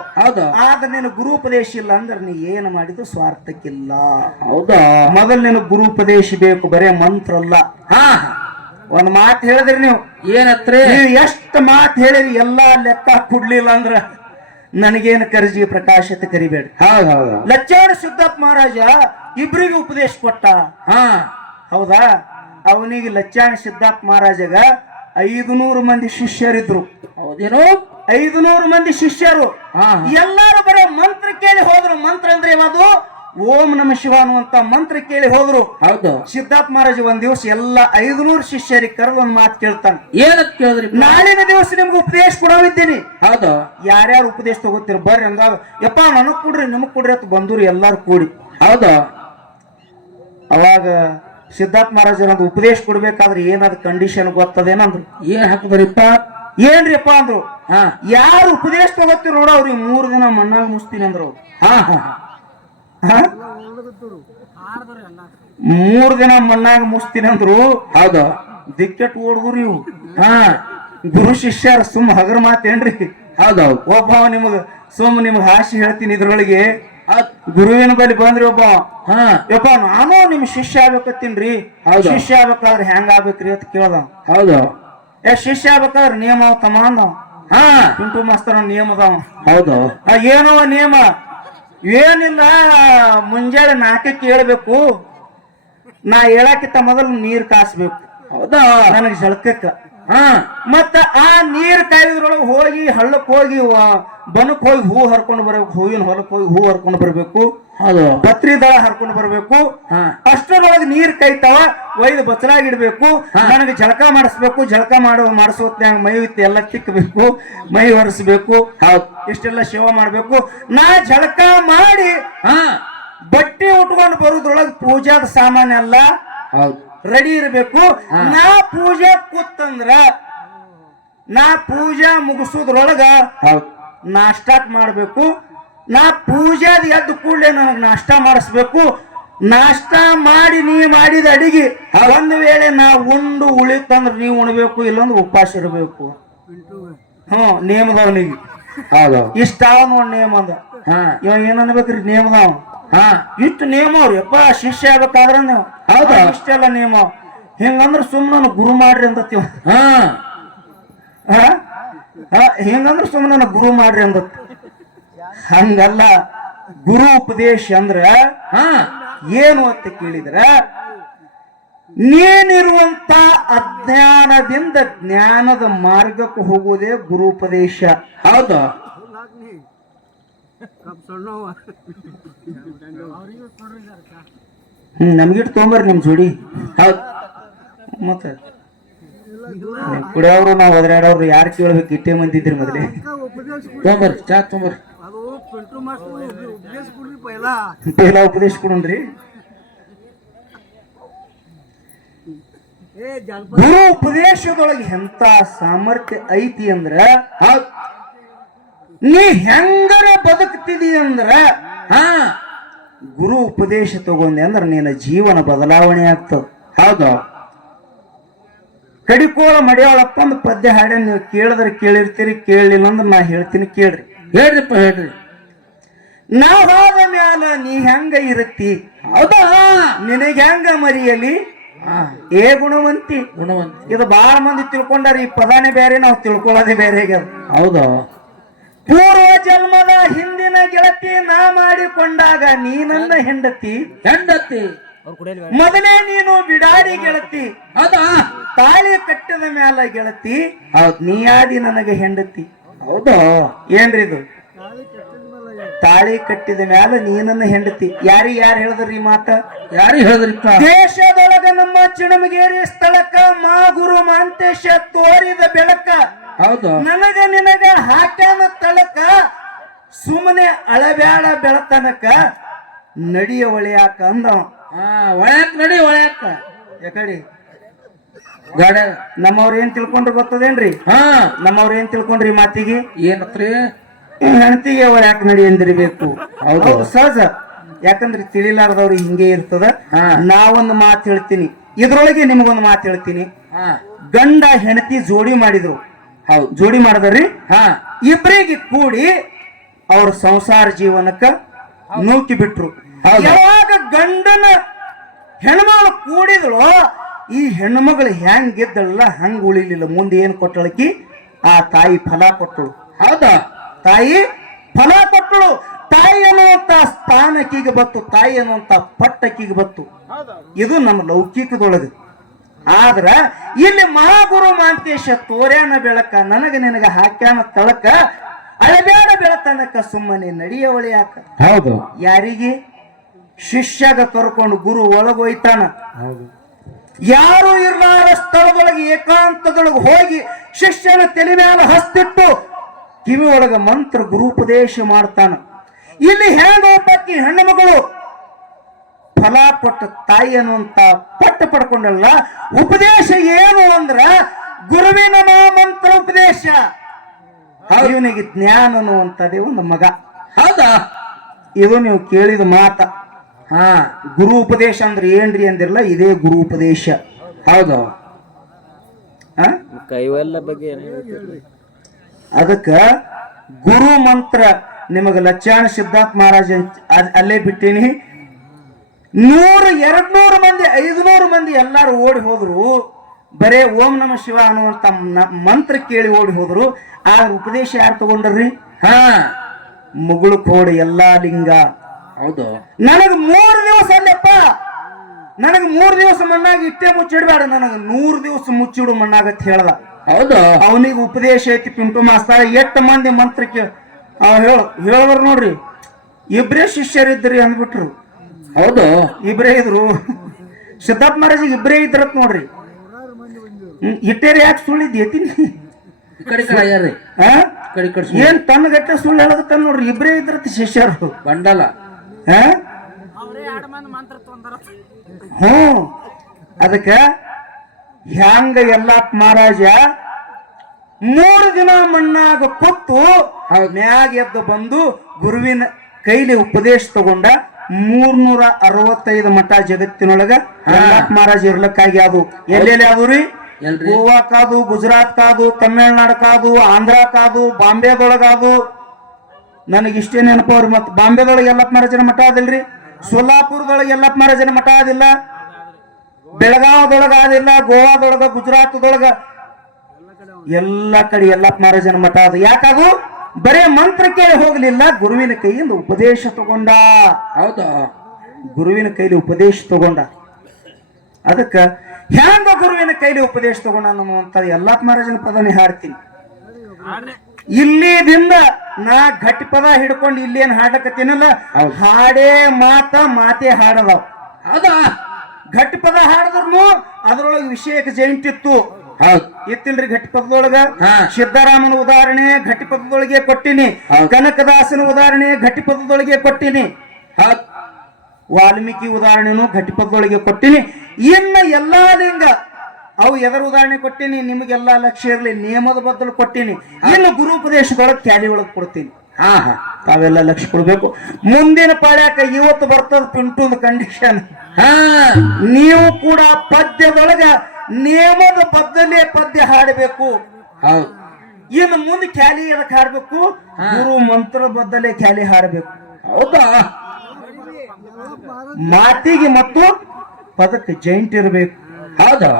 ಆದ್ರೆ ನಿನ್ನ ಗುರುಪದೇಶ ಇಲ್ಲ ಅಂದ್ರೆ ನೀ ಏನು ಮಾಡಿದ್ರು ಸ್ವಾರ್ಥಕ್ಕಿಲ್ಲ. ಹೌದಾ? ಮೊದಲು ನಿನ್ನ ಗುರುಪದೇಶ ಬೇಕು, ಬರೇ ಮಂತ್ರ ಅಲ್ಲ. ಒಂದ್ ಮಾತು ಹೇಳಿದ್ರಿ ನೀವು. ಏನತ್ರಿ? ನೀವು ಎಷ್ಟು ಮಾತು ಹೇಳಿರಿ ಎಲ್ಲಾ ಲೆಕ್ಕ ಕೊಡ್ಲಿಲ್ಲ ಅಂದ್ರ ನನಗೇನು ಕರ್ಜಿ ಪ್ರಕಾಶತೆ ಕರಿಬೇಡಿ. ಹೌದೌದು. ಲಚ್ಚಾಣ ಸಿದ್ದಪ್ಪ ಮಹಾರಾಜ ಇಬ್ರಿಗೆ ಉಪದೇಶ ಕೊಟ್ಟ. ಹೌದಾ? ಅವನಿಗೆ ಲಚ್ಚಾಣ ಸಿದ್ದಪ್ಪ ಮಹಾರಾಜಗ 500 ಮಂದಿ ಶಿಷ್ಯರಿದ್ರು. ಹೌದೇನೋ? 500 ಮಂದಿ ಶಿಷ್ಯರು. ಎಲ್ಲಾರು ಬರೋ ಮಂತ್ರ ಕೇಳಿ ಹೋದ್ರು. ಮಂತ್ರ ಅಂದ್ರೆ ಯಾವುದು? ಓಂ ನಮ ಶಿವ ಅನ್ನುವಂತ ಮಂತ್ರ ಕೇಳಿ ಹೋದ್ರು. ಹೌದು. ಸಿದ್ದಪ್ಪ ಮಹಾರಾಜ ಒಂದ್ ದಿವಸ ಎಲ್ಲ 500 ಶಿಷ್ಯರಿಗೆ ಕರೆದು ಒಂದ್ ಮಾತು ಕೇಳ್ತಾನೆ. ಏನಂತ ಕೇಳಿದ್ರಿ? ನಾಳಿನ ದಿವಸ ನಿಮ್ಗೆ ಉಪದೇಶ ಕೊಡೋವಿದ್ದೀನಿ. ಹೌದು. ಯಾರ್ಯಾರು ಉಪದೇಶ ತಗೋತೀರ ಬರ್ರಿ ಅಂದಾಗ, ಯಪ್ಪ ನನಗ್ ಕೊಡ್ರಿ ನಿಮಗ್ ಕೊಡ್ರಿ ಅಂತ ಬಂದ್ರು ಎಲ್ಲಾರು ಕೂಡಿ. ಹೌದು. ಅವಾಗ ಸಿದ್ದಪ್ಪ ಮಹಾರಾಜನದು ಉಪದೇಶ ಕೊಡ್ಬೇಕಾದ್ರೆ ಏನಾದ ಕಂಡೀಷನ್ ಗೊತ್ತದೇನಂದ್ರು. ಏನ್ ಹಾಕಿದ್ರಿಪ್ಪ? ಏನ್ರಿಪ್ಪ ಅಂದ್ರು. ಯಾರು ಉಪದೇಶ ತಗೋತೀರ ನೋಡ ಅವ್ರಿಗೆ 3 ದಿನ ಮಣ್ಣಾಗ ಮುಸ್ತೀನಿ ಅಂದ್ರು. 3 ದಿನ ಮಣ್ಣಾಗ ಮುಸ್ತೀನಿ ಅಂದ್ರು. ಹೌದು. ದಿಕ್ಕೆಟ್ ಓಡ್ದ್ರು ಇವು. ಗುರು ಶಿಷ್ಯರ ಸುಮ್ಮ ಹಗರ ಮಾತೇನ್ರಿ? ಹೌದೌದು. ಒಬ್ಬ ನಿಮ್ಗೆ ಹಾಸಿ ಹೇಳ್ತೀನಿ. ಇದ್ರೊಳಗೆ ಗುರುವಿನ ಬಳಿ ಬಂದ್ರಿ ಒಬ್ಬ, ಯಪ್ಪ ನಾನು ನಿಮ್ ಶಿಷ್ಯ ಆಗ್ಬೇಕತ್ತೀನ್ರಿ, ಶಿಷ್ಯ ಆಗ್ಬೇಕಾದ್ರೆ ಹೆಂಗ ಆಗ್ಬೇಕ್ರಿ ಅಂತ ಕೇಳ್ದ. ಹೌದು. ಶಿಷ್ಯ ಆಗ್ಬೇಕಾದ್ರೆ ನಿಯಮ ತಮ್ಮ ಅಂದ. ಪಿಂಟು ಮಾಸ್ತರ ನಿಯಮ ಅದಾವ. ಹೌದು. ಏನವ ನಿಯಮ? ಏನಿಲ್ಲ, ಮುಂಜಾನೆ 4ಕ್ಕೆ ಹೇಳ್ಬೇಕು, ನಾ ಹೇಳಕ್ಕಿಂತ ಮೊದಲು ನೀರ್ ಕಾಸ್ಬೇಕು. ಹೌದಾ? ನನಗೆ ಜಳಕಕ್ಕ. ಮತ್ತ ಆ ನೀರ್ ಕಾಯ್ದ್ರೊಳಗೆ ಹೋಗಿ ಹಳ್ಳಕ್ ಹೋಗಿ ಬನಕ್ ಹೋಗಿ ಹೂ ಹರ್ಕೊಂಡು ಬರ್ಬೇಕು. ಹೂವಿನ ಹೊಲಕ್ ಹೋಗಿ ಹೂ ಹರ್ಕೊಂಡು ಬರ್ಬೇಕು. ಪತ್ರಿ ದಳ ಹರ್ಕೊಂಡು ಬರ್ಬೇಕು. ಅಷ್ಟರೊಳಗೆ ನೀರ್ ಕಾಯ್ತಾವ, ಒಯ್ದು ಬಚ್ಚಲಾಗಿಡ್ಬೇಕು. ನನಗೆ ಜಳಕ ಮಾಡಿಸ್ಬೇಕು. ಜಳಕ ಮಾಡಿಸೋತ್ನಾಗ ಮೈ ಎಲ್ಲ ತಿಕ್ಕಬೇಕು, ಮೈ ಒರೆಸ್ಬೇಕು. ಇಷ್ಟೆಲ್ಲ ಸೇವಾ ಮಾಡ್ಬೇಕು. ನಾ ಜಳಕ ಮಾಡಿ ಬಟ್ಟೆ ಉಟ್ಕೊಂಡು ಬರೋದ್ರೊಳಗೆ ಪೂಜಾದ ಸಾಮಾನ್ಯ ಎಲ್ಲ ರೆಡಿ ಇರ್ಬೇಕು. ನಾ ಪೂಜೆ ಕೂತಂದ್ರ ನಾ ಪೂಜಾ ಮುಗಿಸೋದ್ರೊಳಗ ನಾಷ್ಟಾಕ್ ಮಾಡ್ಬೇಕು. ನಾ ಪೂಜಾದ ಎದ್ದು ಕೂಡಲೇ ನನಗೆ ನಾಷ್ಟ ಮಾಡಿಸ್ಬೇಕು. ನಾಷ್ಟ ಮಾಡಿ ನೀ ಮಾಡಿದ ಅಡಿಗೆ ಒಂದು ವೇಳೆ ನಾ ಉಂಡು ಉಳಿತಂದ್ರ ನೀವು ಉಣ್ಬೇಕು, ಇಲ್ಲಂದ್ರೆ ಉಪವಾಸ ಇರಬೇಕು. ನೇಮದವನಿಗೆ ಇಷ್ಟ ನೋಡ್ ನೇಮ ಅದ. ಇವ ಏನ್ ಅನ್ಬೇಕ್ರಿ ನೇಮದವ? ಇಷ್ಟು ನೇಮ ಅವ್ರಿ ಯಪ್ಪ ಶಿಷ್ಯ ಆಗ್ಬೇಕಾದ್ರ ನೀವು. ಹೌದಾ? ಇಷ್ಟೆಲ್ಲ ನೇಮ. ಹಿಂಗಂದ್ರ ಸುಮ್ಮನ ಗುರು ಮಾಡ್ರಿ ಅಂದತ್ತೀವ. ಹಿಂಗಂದ್ರ ಸುಮ್ಮನ ಗುರು ಮಾಡ್ರಿ ಅಂದತ್. ಹಂಗಲ್ಲ. ಗುರು ಉಪದೇಶ ಅಂದ್ರ ಏನು ಅಂತ ಕೇಳಿದ್ರ, ನೀನಿರುವಂತ ಅಜ್ಞಾನದಿಂದ ಜ್ಞಾನದ ಮಾರ್ಗಕ್ಕೆ ಹೋಗುವುದೇ ಗುರುಪದೇಶ. ಹೌದು. ನಮ್ಗಿಟ್ಟು ತೊಗೊಂಬರ್ರಿ ನಿಮ್ ಜೋಡಿ. ಹೌದು. ಮತ್ತ ಕುಡಿಯವ್ರು ನಾವು ಒದರಾಡವ್ರು ಯಾರು ಕೇಳ್ಬೇಕು, ಇಟ್ಟೇ ಮಂದಿದ್ರಿ ಮೊದಲೇ. ತೊಂಬರ್ರಿ ಚಾ ತೊಂಬರ್ರಿ. ಪೈಲ ಉಪದೇಶ ಕೊಡ್ರಿ. ಗುರು ಉಪದೇಶದೊಳಗೆ ಎಂತ ಸಾಮರ್ಥ್ಯ ಐತಿ ಅಂದ್ರ, ನೀ ಹೆಂಗರ ಬದುಕ್ತಿದಿ ಅಂದ್ರ ಗುರು ಉಪದೇಶ ತಗೊಂಡೆ ಅಂದ್ರ ನಿನ್ನ ಜೀವನ ಬದಲಾವಣೆ ಆಗ್ತದ. ಹೌದು. ಕಡಿಕೋಳ ಮಡಿಯೋಳಪ್ಪ ಒಂದು ಪದ್ಯ ಹಾಡ ನೀವು ಕೇಳಿದ್ರೆ ಕೇಳಿರ್ತೀರಿ, ಕೇಳಲಿಲ್ಲ ಅಂದ್ರೆ ನಾ ಹೇಳ್ತೀನಿ ಕೇಳ್ರಿ. ಹೇಳ್ರಿಪ್ಪ ಹೇಳ್ರಿ. ನಾವಾದ ಮ್ಯಾಲ ನೀ ಹೆಂಗ ಇರುತ್ತಿ, ಹೌದಾ, ನಿನಗೆ ಹೆಂಗ ಮರಿಯಲಿ ಏ ಗುಣವಂತಿ. ಗುಣವಂತಿ ಇದು ಬಹಳ ಮಂದಿ ತಿಳ್ಕೊಂಡಾರ, ಈ ಪದಾನೇ ಬೇರೆ, ನಾವು ತಿಳ್ಕೊಳ್ಳೋದೇ ಬೇರೆ. ಹೌದು. ಪೂರ್ವ ಜನ್ಮದ ಹಿಂದಿನ ಗೆಳತಿ ನಾ ಮಾಡಿಕೊಂಡಾಗ ನೀ ನನ್ನ ಹೆಂಡತಿ. ಮೊದಲೇ ನೀನು ಬಿಡಾಡಿ ಗೆಳತಿ, ಹೌದಾ, ತಾಳಿ ಕಟ್ಟಿದ ಮ್ಯಾಲ ಗೆಳತಿ ನೀ ಆದಿ ನನಗೆ ಹೆಂಡತಿ. ಹೌದು. ಏನ್ರಿ ಇದು? ತಾಳಿ ಕಟ್ಟಿದ ಮ್ಯಾಲ ನೀ ನನ್ನ ಹೆಂಡತಿ. ಯಾರು ಹೇಳಿದ್ರಿ ಈ ಮಾತ? ಯಾರಿಗೆ ಹೇಳಿದ್ರಿಪ್ಪ? ದೇಶದೊಳಗ ನಮ್ಮ ಚಿಣಮಗೇರಿ ಸ್ಥಳಕ್ಕ ಮಾ ಗುರು ಮಾಂತೇಶ ತೋರಿದ ಬೆಳಕ. ಹೌದು. ನನಗ ನಿನಗ ಹಾಕ್ಯಾನ ತಳಕ, ಸುಮ್ಮನೆ ಅಳಬ್ಯಾಡ ಬೆಳತನಕ ನಡಿಯ ಒಳ್ಯಾಕ ಅಂದವ. ಒಳ್ಯಾಕ ನಡಿ ಒಳ್ಯಾಕ. ಯಾಕಡಿ ಗಾಡ ನಮ್ಮವ್ರ ಏನ್ ತಿಳ್ಕೊಂಡ್ರು ಗೊತ್ತದೇನ್ರಿ? ನಮ್ಮವ್ರ ಏನ್ ತಿಳ್ಕೊಂಡ್ರಿ ಮಾತಿಗೆ? ಏನತ್ರಿ? ಹೆಂಡತಿಗೆ ಒಳ್ಯಾಕ ನಡಿ ಎಂದಿರ್ಬೇಕು. ಹೌದು, ಸಹಜ. ಯಾಕಂದ್ರೆ ತಿಳಿಲಾರ್ದವ್ರು ಹಿಂಗೆ ಇರ್ತದ. ನಾವೊಂದು ಮಾತು ಹೇಳ್ತೀನಿ, ಇದ್ರೊಳಗೆ ನಿಮ್ಗೊಂದು ಮಾತು ಹೇಳ್ತೀನಿ. ಗಂಡ ಹೆಂಡತಿ ಜೋಡಿ ಮಾಡಿದ್ರು. ಹೌದು, ಜೋಡಿ ಮಾಡಿದ್ರಿ. ಇಬ್ಬರಿಗೆ ಕೂಡಿ ಅವ್ರ ಸಂಸಾರ ಜೀವನಕ್ಕ ನೂಕಿ ಬಿಟ್ರು. ಯಾವಾಗ ಗಂಡನ ಹೆಣ್ಮಗಳು ಕೂಡಿದಳು, ಈ ಹೆಣ್ಮಗಳು ಹೆಂಗಿದ್ದಳಲ್ಲ ಹಂಗ ಉಳಿಲಿಲ್ಲ. ಮುಂದೆ ಏನ್ ಕೊಟ್ಟಳಕಿ? ಆ ತಾಯಿ ಫಲ ಕೊಟ್ಟಳು. ಹೌದಾ, ತಾಯಿ ಫಲ ಕೊಟ್ಟಳು. ತಾಯಿ ಅನ್ನುವಂತ ಸ್ಥಾನಕ್ಕಿಗೆ ಬತ್ತು, ತಾಯಿ ಅನ್ನುವಂತ ಪಟ್ಟಕ್ಕಿಗೆ ಬತ್ತು. ಇದು ನಮ್ಮ ಲೌಕಿಕದೊಳಗೆ. ಆದ್ರ ಇಲ್ಲಿ ಮಹಾಗುರು ಮಾಂತೇಶ ತೋರ್ಯಾನ ಬೆಳಕ, ನನಗ ನಿನಗ ಹಾಕ್ಯಾನ ತಳಕ, ಅಳಬೇಡ ಬೆಳತನಕ ಸುಮ್ಮನೆ ನಡಿಯ ಒಳ್ಯಾಕ. ಹೌದು. ಯಾರಿಗೆ? ಶಿಷ್ಯಗ ಕರ್ಕೊಂಡು ಗುರು ಒಳಗೋಯ್ತಾನ. ಯಾರು ಇರ್ಲಾರ ಸ್ಥಳದೊಳಗೆ ಏಕಾಂತದೊಳಗೆ ಹೋಗಿ ಶಿಷ್ಯನ ತಲೆ ಮೇಲೆ ಹಸ್ತಿಟ್ಟು ಕಿವಿ ಒಳಗ ಮಂತ್ರ ಗುರುಪದೇಶ ಮಾಡ್ತಾನ. ಇಲ್ಲಿ ಹೆಂಗ ಒಬ್ಬಕ್ಕಿ ಹೆಣ್ಣು ಮಗಳು ಫಲ ಕೊಟ್ಟ ತಾಯಿ ಅನ್ನುವಂತ ಪಟ್ಟ ಪಡ್ಕೊಂಡಲ್ಲ. ಉಪದೇಶ ಏನು ಅಂದ್ರ ಗುರುವಿನ ಮಂತ್ರ ಉಪದೇಶ. ಇವನಿಗೆ ಜ್ಞಾನ ಅನ್ನುವಂಥದ್ದೇ ಒಂದು ಮಗ. ಹೌದಾ, ಇದು ನೀವು ಕೇಳಿದ ಮಾತ. ಗುರು ಉಪದೇಶ ಅಂದ್ರೆ ಏನ್ರಿ ಅಂದಿರಲ್ಲ, ಇದೇ ಗುರು ಉಪದೇಶ. ಹೌದು. ಕೈವೆಲ್ಲ ಬಗ್ಗೆ ಅದಕ್ಕ ಗುರು ಮಂತ್ರ ನಿಮಗ ಲಚ್ಚಾಣ ಸಿದ್ಧಾರ್ಥ ಮಹಾರಾಜ ಅಲ್ಲೇ ಬಿಟ್ಟೀನಿ. 100, 200 ಮಂದಿ, 500 ಮಂದಿ ಎಲ್ಲಾರು ಓಡಿ ಹೋದ್ರು. ಬರೇ ಓಂ ನಮ ಶಿವ ಅನ್ನುವಂತ ಮಂತ್ರ ಕೇಳಿ ಓಡಿ ಹೋದ್ರು. ಆ ಉಪದೇಶ ಯಾರು ತಗೊಂಡ್ರಿ? ಮುಗುಳು ಕೋಡಿ ಎಲ್ಲಾ ಲಿಂಗ. ಹೌದು. ನನಗ 3 ದಿವಸ ಅಲ್ಲಪ್ಪ, ನನಗ 3 ದಿವಸ ಮಣ್ಣಾಗ ಇಟ್ಟೆ ಮುಚ್ಚಿಡ್ಬೇಡ, ನನಗ 100 ದಿವಸ ಮುಚ್ಚಿಡು ಮಣ್ಣಾಗತ್ ಹೇಳ್ದ. ಹೌದು. ಅವನಿಗೆ ಉಪದೇಶ ಐತಿ. ಪಿಂಟು ಮಾಸ್ತರ 8 ಮಂದಿ ಮಂತ್ರ ಹೇಳವ್ರ ನೋಡ್ರಿ. ಇಬ್ರೇ ಶಿಷ್ಯರಿದ್ರಿ ಅಂದ್ಬಿಟ್ರು. ಹೌದು, ಇಬ್ರೇ ಇದ್ರು. ಸಿದ್ಧಾರ್ಥ ಮಹಾರಾಜಿಗೆ ಇಬ್ರೇ ಇದ್ರತ್ ನೋಡ್ರಿ. ಇಟ್ಟೇರಿ ಯಾಕೆ ಸುಳ್ಳಿದ್ಯತೀನಿ? ಏನ್ ತನ್ನ ಗಟ್ಟೆ ಸುಳ್ಳು ಹೇಳಕತ್ತ ನೋಡ್ರಿ. ಇಬ್ರೇ ಇದ್ರತ್ ಶಿಷ್ಯರು ಬಂಡಲ. ಅದಕ್ಕ ಹ್ಯಾಂಗ ಎಲ್ಲಪ್ಪ ಮಹಾರಾಜ 3 ದಿನ ಮಣ್ಣಾಗ ಕೊತ್ತು ಮ್ಯಾಗ ಎದ್ದು ಬಂದು ಗುರುವಿನ ಕೈಲಿ ಉಪದೇಶ ತಗೊಂಡ. 365 ಮಠ ಜಗತ್ತಿನೊಳಗ ಎಲ್ಲಪ್ಪ ಮಹಾರಾಜ ಇರ್ಲಕ್ಕಾಗಿ ಅದು ಎಲ್ಲೆಲ್ಲಿ ಆದ್ರಿ? ಗೋವಾ ಕಾದು, ಗುಜರಾತ್ ಕಾದು, ತಮಿಳ್ನಾಡು ಕಾದು, ಆಂಧ್ರ ಕಾದು, ಬಾಂಬೆದೊಳಗಾದು. ನನಗಿಷ್ಟೇ ನೆನಪವ್ರಿ. ಮತ್ ಬಾಂಬೆದೊಳಗೆ ಯಲ್ಲಪ್ಪ ಮಹಾರಾಜನ ಮಠ ಆದಿಲ್ರಿ, ಸೋಲಾಪುರದೊಳಗೆ ಯಲ್ಲಪ್ಪ ಮಹಾರಾಜನ ಮಠ ಆದಿಲ್ಲ, ಬೆಳಗಾವದೊಳಗ ಆದಿಲ್ಲ, ಗೋವಾದೊಳಗ, ಗುಜರಾತ್ದೊಳಗ ಎಲ್ಲ ಕಡೆ ಯಲ್ಲಪ್ಪ ಮಹಾರಾಜನ ಮಠ ಅದು. ಯಾಕಾದು? ಬರೇ ಮಂತ್ರ ಕೇಳಿ ಹೋಗ್ಲಿಲ್ಲ, ಗುರುವಿನ ಕೈಯಿಂದ ಉಪದೇಶ ತಗೊಂಡ. ಹೌದಾ, ಗುರುವಿನ ಕೈಲಿ ಉಪದೇಶ ತಗೊಂಡ. ಅದಕ್ಕ ಹ್ಯಾಂಗ ಗುರುವಿನ ಕೈಲಿ ಉಪದೇಶ ತಗೊಂಡ ಅನ್ನುವಂತ ಯಲ್ಲಾಪ್ ಮಹಾರಾಜನ ಪದನೇ ಹಾಡ್ತೀನಿ. ಇಲ್ಲಿದಿಂದ ನಾ ಗಟ್ಟಿ ಪದ ಹಿಡ್ಕೊಂಡು ಇಲ್ಲೇನ್ ಹಾಡಕತ್ತೀನಲ್ಲ, ಹಾಡೇ ಮಾತೇ ಹಾಡದವ್. ಹೌದಾ? ಗಟ್ಟಿ ಪದ ಹಾಡಿದ್ರು ಅದ್ರೊಳಗೆ ವಿಷಯಕ್ಕೆ ಜೈಂಟ್ ಇತ್ತು. ಹೌದು. ಇತ್ತಿಲ್ರಿ ಗಟ್ಟಿ ಪದದೊಳಗ ಹಾ. ಸಿದ್ದರಾಮನ ಉದಾಹರಣೆ ಗಟ್ಟಿ ಪದದೊಳಗೆ ಕೊಟ್ಟಿನಿ. ಕನಕದಾಸನ ಉದಾಹರಣೆ ಗಟ್ಟಿ ಪದದೊಳಗೆ ಕೊಟ್ಟಿನಿ. ಹೌದು. ವಾಲ್ಮೀಕಿ ಉದಾಹರಣೆನು ಗಟ್ಟಿ ಪದದೊಳಗೆ ಕೊಟ್ಟಿನಿ. ಇನ್ನ ಎಲ್ಲಾ ಲಿಂಗ ಅವು ಎದರ ಉದಾಹರಣೆ ಕೊಟ್ಟಿನಿ, ನಿಮಗೆಲ್ಲಾ ಲಕ್ಷ್ಯ ಇರಲಿ, ನಿಯಮದ ಬದಲು ಕೊಟ್ಟಿನಿ. ಇನ್ನು ಗುರುಪದೇಶದೊಳಗೆ ಕ್ಯಾಲಿ ಒಳಗೆ ಕೊಡ್ತೀನಿ. ಹಾ ಹಾ, ತಾವೆಲ್ಲ ಲಕ್ಷ್ಯ ಕೊಡ್ಬೇಕು. ಮುಂದಿನ ಪಾಳ್ಯಾಕ ಇವತ್ತು ಬರ್ತದ ಪಿಂಟುದ ಕಂಡೀಷನ್. ಹಾ, ನೀವು ಕೂಡ ಪದ್ಯದೊಳಗ ನಿಯಮದ ಬದಲೇ ಪದ್ಯ ಹಾಡಬೇಕು. ಹೌದು. ಇನ್ನು ಮುಂದೆ ಖ್ಯಾಲಿ ಎದಕ್ಕೆ ಹಾಡ್ಬೇಕು, ಗುರು ಮಂತ್ರ ಬದಲೇ ಖ್ಯಾಲಿ ಹಾಡಬೇಕು. ಹೌದಾ? ಮಾತಿಗೆ ಮತ್ತು ಪದಕ್ಕೆ ಜೈಂಟ್ ಇರಬೇಕು. ಹೌದಾ?